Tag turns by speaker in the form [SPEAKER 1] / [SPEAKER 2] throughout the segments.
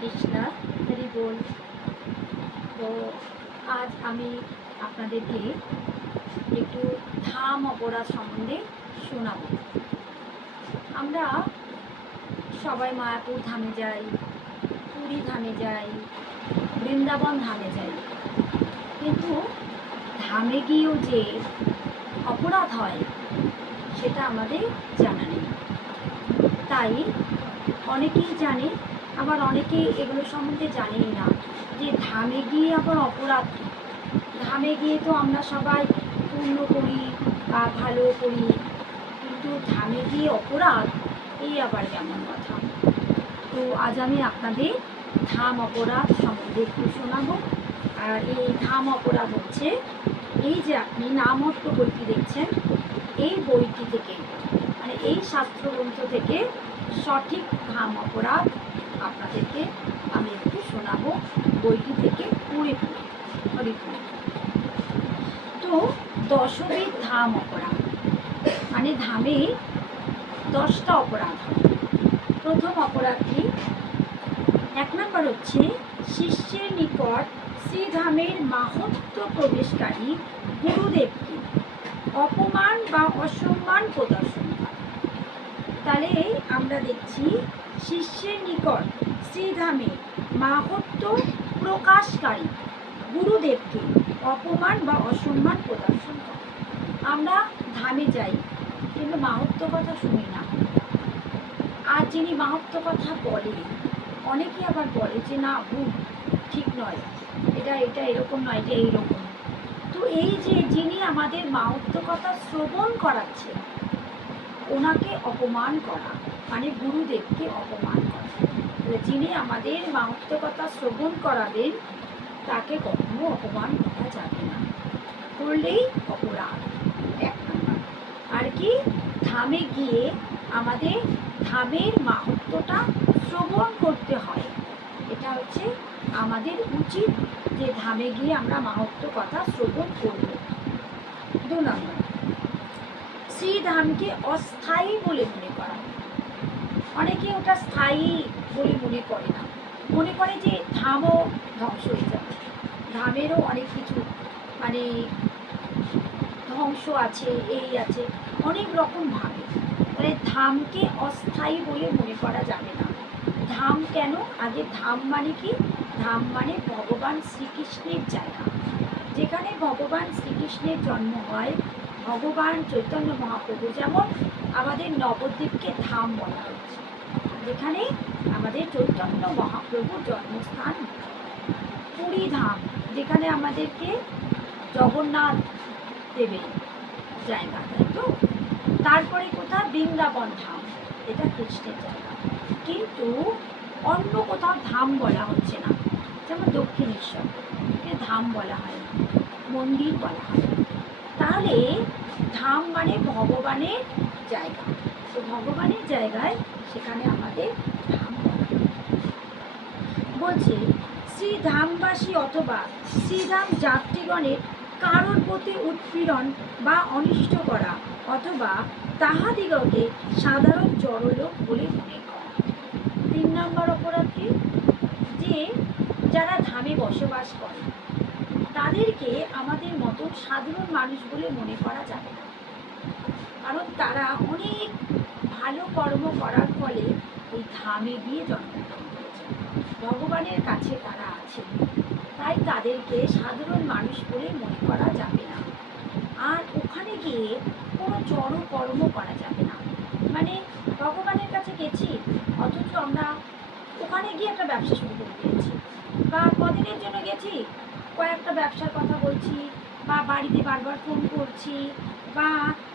[SPEAKER 1] কৃষ্ণ হরি বল। তো আজ আমি আপনাদেরকে একটু ধাম অপরাধ সম্বন্ধে শোনাবো। আমরা সবাই মায়াপুর ধামে যাই, পুরী ধামে যাই, বৃন্দাবন ধামে যাই। কিন্তু ধামে গিয়েও যে অপরাধ হয়, সেটা আমাদের জানা নেই। তাই অনেকেই জানে আবার অনেকেই এগুলো সম্বন্ধে জানেই না, যে ধামে গিয়ে আবার অপরাধ কী? ধামে গিয়ে তো আমরা সবাই পূর্ণ করি বা ভালো করি, কিন্তু ধামে গিয়ে অপরাধ, এই আবার কেমন কথা? তো আজ আমি আপনাদের ধাম অপরাধ সম্বন্ধে একটু শোনাবো। আর এই ধাম অপরাধ হচ্ছে, এই যে আপনি নামত্ব বইটি দেখছেন, এই বইটি থেকে মানে এই শাস্ত্রগ্রন্থ থেকে সঠিক ধাম অপরাধ আপনাদেরকে আমি একটু শোনাবো, বইটি থেকে পড়ে পড়ে। পড়ে তো দশবিধ ধাম অপরাধ। মানে ধামে দশটা অপরাধ প্রথম অপরাধটি এক নম্বর হচ্ছে শিষ্যের নিকট শ্রীধামের মাহত্ব প্রবেশকারী গুরুদেবকে অপমান বা অসম্মান প্রদর্শন তাহলে আমরা দেখছি শিষ্যের নিকট শ্রীধামে মাহত্ব প্রকাশকারী গুরুদেবকে অপমান বা অসম্মান প্রদর্শন করা। আমরা ধামে যাই, কিন্তু মাহাত্ম কথা শুনি না। আর যিনি মাহাত্ম কথা বলে অনেকে আবার বলে যে, না, ভুল, ঠিক নয়। এটা এটা এরকম নয়, এটা এইরকম। তো এই যে যিনি আমাদের মাহাত্ম কথা শ্রবণ করাচ্ছে ওনাকে অপমান করা মানে গুরুদেবকে অপমান করা। যিনি আমাদের মাহাত্ম কথা শ্রবণ করাবেন, তাকে কখনো অপমান করা যাবে না। করলেই অপরাধ। এক নম্বর। আর কি? ধামে গিয়ে আমাদের ধামের মাহাত্মটা শ্রবণ করতে হয়। এটা হচ্ছে আমাদের উচিত যে ধামে গিয়ে আমরা মাহাত্ম কথা শ্রবণ করব। দু নম্বর। শ্রীধামকে অস্থায়ী বলে মনে করা। অনেকে ওটা স্থায়ী বলে মনে করে না। মনে করে যে ধামও ধ্বংস হয়ে যাবে। ধামেরও অনেক কিছু মানে ধ্বংস আছে, এই আছে, অনেক রকম ভাবে। মানে ধামকে অস্থায়ী বলে মনে করা যাবে না। ধাম কেন? আগে ধাম মানে কি? ধাম মানে ভগবান শ্রীকৃষ্ণের জায়গা। যেখানে ভগবান শ্রীকৃষ্ণের জন্ম হয় ভগবান চৈতন্য মহাপ্রভু যেমন আমাদের নবদ্বীপকে ধাম বলা হচ্ছে যেখানে আমাদের চৈতন্য মহাপ্রভুর জন্মস্থান। পুরী ধাম, যেখানে আমাদেরকে জগন্নাথ দেবের জায়গা, তাই তো? তারপরে কোথাও বৃন্দাবন ধাম, এটা কৃষ্ণের জায়গা। কিন্তু অন্য কোথাও ধাম বলা হচ্ছে না। যেমন দক্ষিণেশ্বর ধাম বলা হয় না, মন্দির বলা হয় তাহলে ধাম মানে ভগবানের জায়গা তো ভগবানের জায়গায় সেখানে আমাদের ধাম বলা। বলছে, শ্রীধামবাসী অথবা শ্রীধাম যাত্রীগণের কারোর প্রতি উৎপীড়ন বা অনিষ্ট করা অথবা তাহাদিগকে সাধারণ জড়লোক বলে মনে করা তিন নম্বর অপরাধটি, যে যারা ধামে বসবাস করে তাদেরকে আমাদের মতন সাধারণ মানুষ বলে মনে করা যাবে না। কারণ তারা অনেক ভালো কর্ম করার ফলে এই ধামে গিয়ে জন্মগ্রহণ করেছে। ভগবানের কাছে তারা আছে তাই তাদেরকে সাধারণ মানুষ বলে মনে করা যাবে না। আর ওখানে গিয়ে কোনো জড় কর্ম করা যাবে না। মানে ভগবানের কাছে গেছি, অথচ আমরা ওখানে গিয়ে একটা ব্যবসা শুরু করে দিয়েছি। বা কদিনের জন্য গেছি? কয়েকটা ব্যবসার কথা বলছি, বা বাড়িতে বারবার ফোন করছি, বা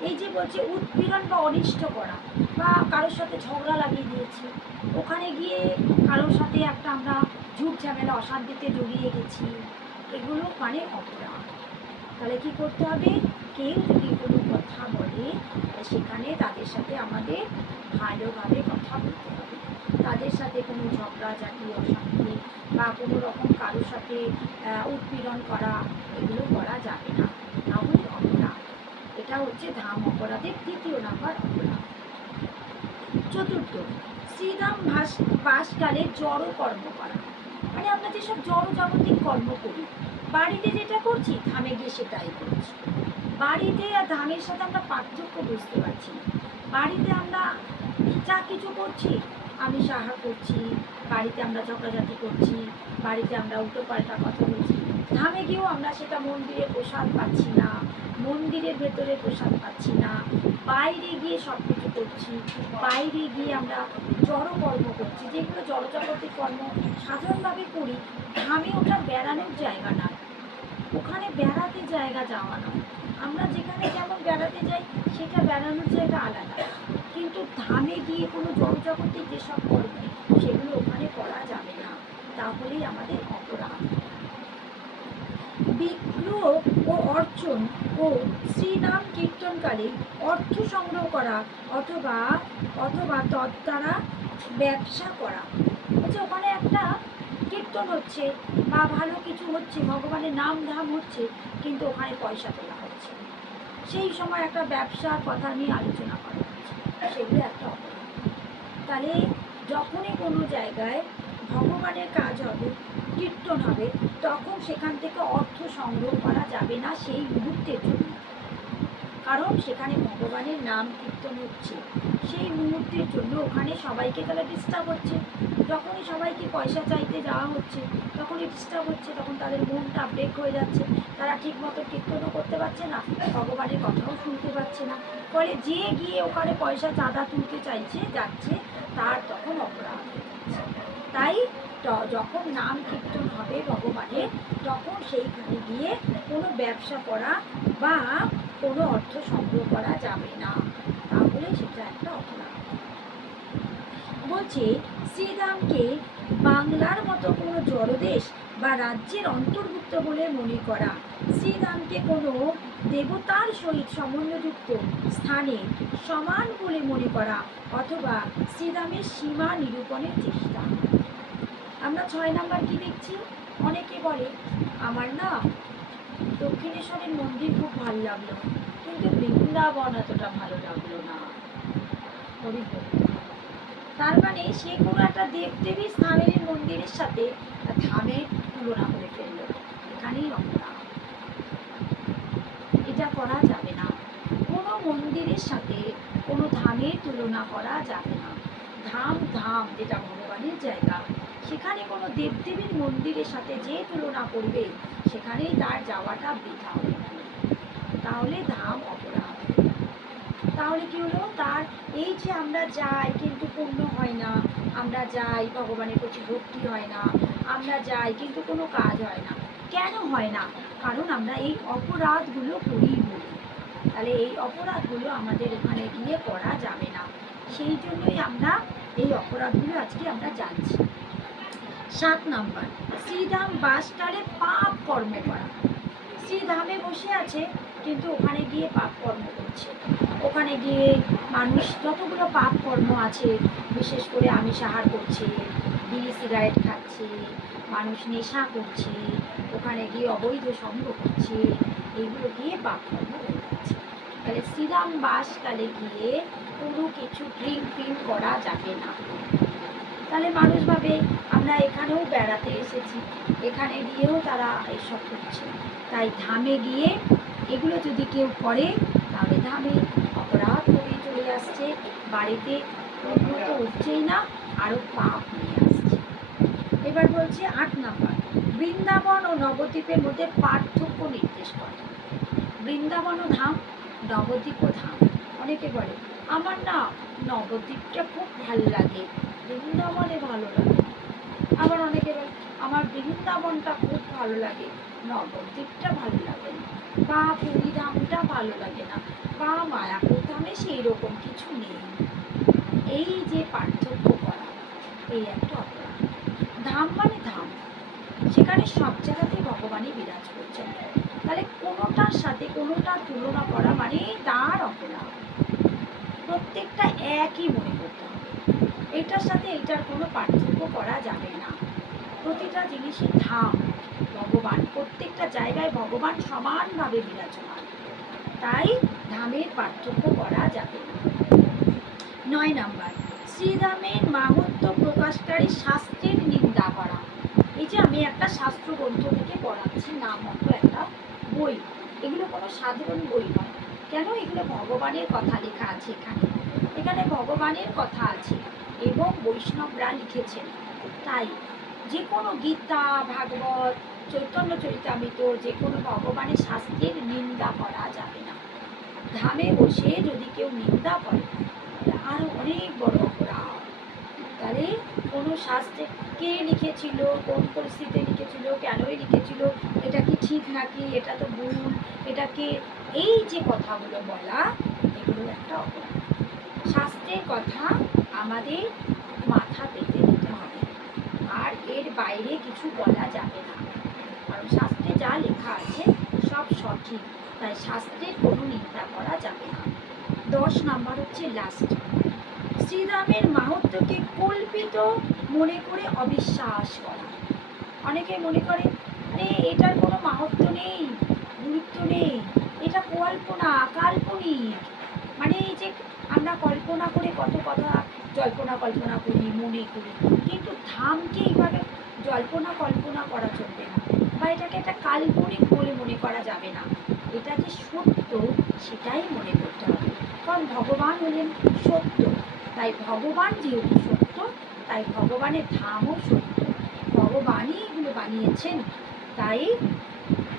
[SPEAKER 1] এই যে বলছে উৎপীড়ন বা অনিষ্ট করা, বা কারোর সাথে ঝগড়া লাগিয়ে দিয়েছি, ওখানে গিয়ে কারোর সাথে একটা আমরা ঝুট ঝামেলা, অশান্তিতে জড়িয়ে গেছি, এগুলো মানে অপরাধ। তাহলে কি করতে হবে? কেউ যদি কোনো কথা বলে, সেখানে তাদের সাথে আমাদের ভালোভাবে কথা বলতে হবে। তাদের সাথে কোনো ঝগড়াঝাটি অশান্তি বা কোনো রকম কারোর সাথে উৎপীড়ন করা, এগুলো করা যাবে না। তাহলে অপরাধ। এটা হচ্ছে ধাম অপরাধের তৃতীয় নাম্বার অপরাধ। চতুর্থ, শ্রীরাম ভাস বাসকালে জড় কর্ম করা। মানে আমরা যেসব জড় জাগতিক কর্ম করি, বাড়িতে যেটা করছি, ধামে গিয়ে সেটাই করছি। বাড়িতে আর ধামের সাথে আমরা পার্থক্য বুঝতে পারছি বাড়িতে আমরা যা কিছু করছি আমি সাহা করছি, বাড়িতে আমরা ঝগড়াঝাটি করছি, বাড়িতে আমরা উল্টো পাল্টা কথা বলছি। ধামে গিয়েও আমরা সেটা মন্দিরে প্রসাদ পাচ্ছি না, মন্দিরের ভেতরে প্রসাদ পাচ্ছি না। বাইরে গিয়ে সব কিছু করছি, বাইরে গিয়ে আমরা জড় কর্ম করছি। যেগুলো জড়জগতিক কর্ম সাধারণভাবে করি, ধামে ওটা বেড়ানোর জায়গা না। ওখানে বেড়াতে জায়গা যাওয়া না। আমরা যেখানে যেমন বেড়াতে যাই, সেটা বেড়ানোর জায়গা আলাদা। কিন্তু ধামে গিয়ে কোনো জড়জগতিক যেসব কর্ম, সেগুলো ওখানে করা যাবে না। তাহলেই আমাদের অপরাধ। বিগ্রহ ও অর্চন ও শ্রীনাম কীর্তনকালে অর্থ সংগ্রহ করা অথবা অথবা তদ্বারা ব্যবসা করা। হচ্ছে ওখানে একটা কীর্তন হচ্ছে বা ভালো কিছু হচ্ছে, ভগবানের নাম ধাম হচ্ছে, কিন্তু ওখানে পয়সা তোলা হচ্ছে। সেই সময় একটা ব্যবসার কথা নিয়ে আলোচনা করা। সেগুলো একটা অপরাধ। তাহলে যখনই কোনো জায়গায় ভগবানের কাজ হবে, কীর্তন হবে, তখন সেখান থেকে অর্থ সংগ্রহ করা যাবে না সেই মুহূর্তের জন্য। কারণ সেখানে ভগবানের নাম কীর্তন হচ্ছে। সেই মুহূর্তের জন্য ওখানে সবাইকে তাহলে ডিস্টার্ব হচ্ছে। যখনই সবাইকে পয়সা চাইতে যাওয়া হচ্ছে, তখনই ডিস্টার্ব হচ্ছে, তখন তাদের মনটা ব্রেক হয়ে যাচ্ছে। তারা ঠিক মতো কীর্তনও করতে পারছে না, ভগবানের কথাও শুনতে পাচ্ছে না। ফলে যে গিয়ে ওখানে পয়সা চাঁদা তুলতে চাইছে, যাচ্ছে, তার তখন অপরাধ তাই যখন নাম কীর্তন হবে ভগবানের, তখন সেইখানে গিয়ে কোনো ব্যবসা করা বা কোনো অর্থ সংগ্রহ করা যাবে না। তাহলে সেটা একটা অপরাধ। বলছে, শ্রীরামকে বাংলার মতো কোনো জড়দেশ বা রাজ্যের অন্তর্ভুক্ত বলে মনে করা, শ্রীরামকে কোনো দেবতার সহিত সমন্বযুক্ত স্থানে সমান বলে মনে করা অথবা শ্রীরামের সীমা নিরূপণের চেষ্টা। আমরা ছয় নাম্বার কি দেখছি? অনেকে বলে, আমার না দক্ষিণেশ্বরের মন্দির খুব ভালো লাগল, কিন্তু বৃন্দাবন এতটা ভালো লাগল না। তার মানে সে কোনো একটা দেবদেবী স্থানের মন্দিরের সাথে ধামের তুলনা করে ফেলল। এখানেই অপরাধ এটা করা যাবে না। কোনো মন্দিরের সাথে কোনো ধামের তুলনা করা যাবে না। ধাম ধাম, যেটা ভগবানের জায়গা। সেখানে কোনো দেবদেবীর মন্দিরের সাথে যে তুলনা করবে, সেখানেই তার যাওয়াটা বৃথা গেল তাহলে ধাম অপরাধ। তাহলে কি হলো? তার এই যে আমরা যাই, কিন্তু পূর্ণ হয় না, আমরা যাই, ভগবানের প্রতি ভক্তি হয় না, আমরা যাই, কিন্তু কোনো কাজ হয় না। কেন হয় না? কারণ আমরা এই অপরাধগুলো করি বলি। তাহলে এই অপরাধগুলো আমাদের ওখানে গিয়ে করা যাবে না। সেই জন্যই আমরা এই অপরাধগুলো আজকে আমরা জানছি সাত নাম্বার। শ্রীধাম বাসটারে পাপ কর্ম করা। শ্রীধামে বসে আছে, কিন্তু ওখানে গিয়ে পাপ কর্ম করছে। ওখানে গিয়ে মানুষ যতগুলো পাপ কর্ম আছে, বিশেষ করে আমিষ আহার করছে, বিড়ি সিগারেট খাচ্ছে, মানুষ নেশা করছে, ওখানে গিয়ে অবৈধ সঙ্গ করছে এইগুলো গিয়ে পাপ কর্ম যাচ্ছে। তাহলে শ্রীরাম বাসকালে গিয়ে কোনো কিছু ড্রিঙ্ক ফ্রিঙ্ক করা যাবে না। তাহলে মানুষ ভাবে আমরা এখানেও বেড়াতে এসেছি। এখানে গিয়েও তারা এসব করছে। তাই ধামে গিয়ে এগুলো যদি কেউ করে, তাহলে ধামে অপরাধ করে চলে আসছে। বাড়িতে উন্নত উঠছেই না আরও পাপ নিয়ে আসছে। এবার বলছে আট নাম্বার। বৃন্দাবন ও নবদ্বীপের মধ্যে পার্থক্য নির্দেশ করে। বৃন্দাবন ও ধাম, নবদ্বীপ ও ধাম। অনেকে বলে, আমার না নবদ্বীপটা খুব ভালো লাগে। বৃন্দাবনে ভালো লাগে। আবার অনেকে আমার বৃন্দাবনটা খুব ভালো লাগে। নবদ্বীপটা ভালো লাগে না। বা পুরী ধামটা ভালো লাগে না। বা মায়াপুর ধামে সেই রকম কিছু নেই। এই যে পার্থক্য করা, এই একটা অপরাধ। ধাম মানে ধাম। সেখানে সব জায়গাতেই ভগবানই বিরাজ করছেন। তাহলে কোনোটার সাথে কোনোটার তুলনা করা মানে তার অপরাধ। প্রত্যেকটা একই মনে করতে এটার সাথে এটার কোনো পার্থক্য করা যাবে না। প্রতিটা জিনিসই ধাম ভগবান, প্রত্যেকটা জায়গায় ভগবান সমানভাবে বিরাজমান। তাই ধামের পার্থক্য করা যাবে না। নয় নাম্বার শ্রী শ্রীরামের মাহাত্ম প্রকাশকারী শাস্ত্রের নিন্দা করা। এই যে আমি একটা শাস্ত্র গ্রন্থ থেকে পড়াচ্ছি, নাম মতো একটা বই। এগুলো কোনো সাধারণ বই নয়। কেন এগুলো ভগবানের কথা লেখা আছে এখানে? এখানে ভগবানের কথা আছে। এবং বৈষ্ণবরা লিখেছেন। তাই যে কোনো গীতা, ভাগবত, চৈতন্য চরিতামৃত যে কোনো ভগবানের শাস্ত্রের নিন্দা করা যাবে না। ধামে বসে যদি কেউ নিন্দা করে, তাহলে আরও অনেক বড় অপরাধ। তাহলে কোনো শাস্ত্রে কে লিখেছিল, কোন পরিস্থিতিতে লিখেছিল, কেনই লিখেছিল, এটা কি ঠিক নাকি, এটা তো ভুল এটাকে এই যে কথাগুলো বলা, এগুলো একটা অপরাধ। শাস্ত্রের কথা আমাদের মাথা পেতে নিতে হবে। আর এর বাইরে কিছু বলা যাবে না। কারণ শাস্ত্রে যা লেখা আছে সব সঠিক। তাই শাস্ত্রের কোনো নিন্দা করা যাবে না। দশ নাম্বার হচ্ছে লাস্ট শ্রীরামের মাহাত্মকে কল্পিত মনে করে অবিশ্বাস করা। অনেকে মনে করে, আরে, এটার কোনো মাহাত্ম নেই, গুরুত্ব নেই। এটা কল্পনা, কাল্পনিক। মানে এই যে আমরা কল্পনা করে কত জল্পনা কল্পনা করি, মনে করি। কিন্তু ধামকে এইভাবে জল্পনা কল্পনা করা চলবে না। বা এটাকে একটা কাল্পনিক বলে মনে করা যাবে না। এটা যে সত্য, সেটাই মনে করতে হবে। কারণ ভগবান হলেন সত্য। তাই ভগবান যেহেতু সত্য, তাই ভগবানের ধামও সত্য। ভগবানই এগুলো বানিয়েছেন। তাই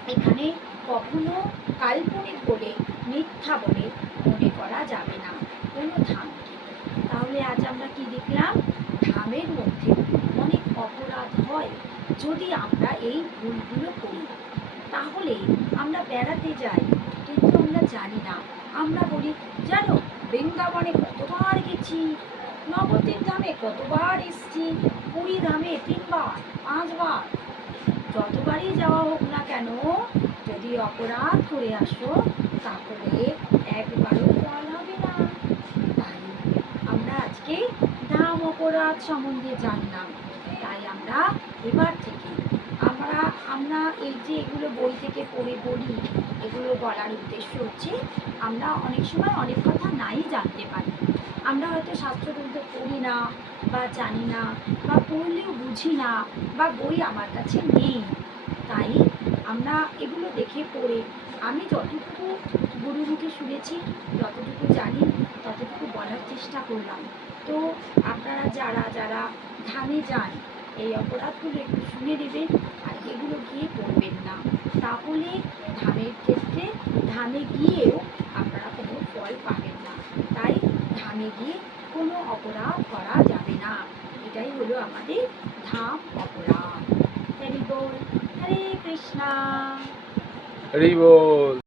[SPEAKER 1] এখানে কখনো কাল্পনিক বলে, মিথ্যা বলে মনে করা যাবে না। কোনো ধামকে তাহলে আজ আমরা কি দেখলাম? ধামের মধ্যে অনেক অপরাধ হয় যদি আমরা এই ভুলগুলো করি। তাহলে আমরা বেড়াতে যাই, কিন্তু আমরা জানি না। আমরা বলি, জানো, বৃন্দাবনে কতবার গেছি? নবদ্বীপ ধামে কতবার এসছি? পুরী ধামে তিনবার, পাঁচবার। যতবারই যাওয়া হোক না কেন, যদি অপরাধ করে আসো, তাহলে একবারও ফল হবে না তাই আজকে ধাম অপরাধ সম্বন্ধে জানলাম। তাই আমরা এবার থেকে আমরা আমরা এই যে এগুলো বই থেকে পড়ে বলি, এগুলো বলার উদ্দেশ্য হচ্ছে আমরা অনেক সময় অনেক কথা নাই জানতে পারি। আমরা হয়তো শাস্ত্রগ্রন্থ পড়ি না বা জানি না বা পড়লেও বুঝি না বা বই আমার কাছে নেই। তাই আমরা এগুলো দেখে পড়ে আমি যতটুকু গুরুর মুখে শুনেছি, যতটুকু জানি, ততটুকু বলার চেষ্টা করলাম। তো আপনারা যারা যারা ধামে যান, এই অপরাধগুলো একটু শুনে নেবেন আর এগুলো গিয়ে করবেন না। তাহলে ধামের ক্ষেত্রে ধামে গিয়েও আপনারা কোনো ফল পাবেন না। তাই ধামে গিয়ে কোনো অপরাধ করা যাবে না। এটাই হলো আমাদের ধাম অপরাধ। হরি বল, হরে কৃষ্ণা।
[SPEAKER 2] হরি বল।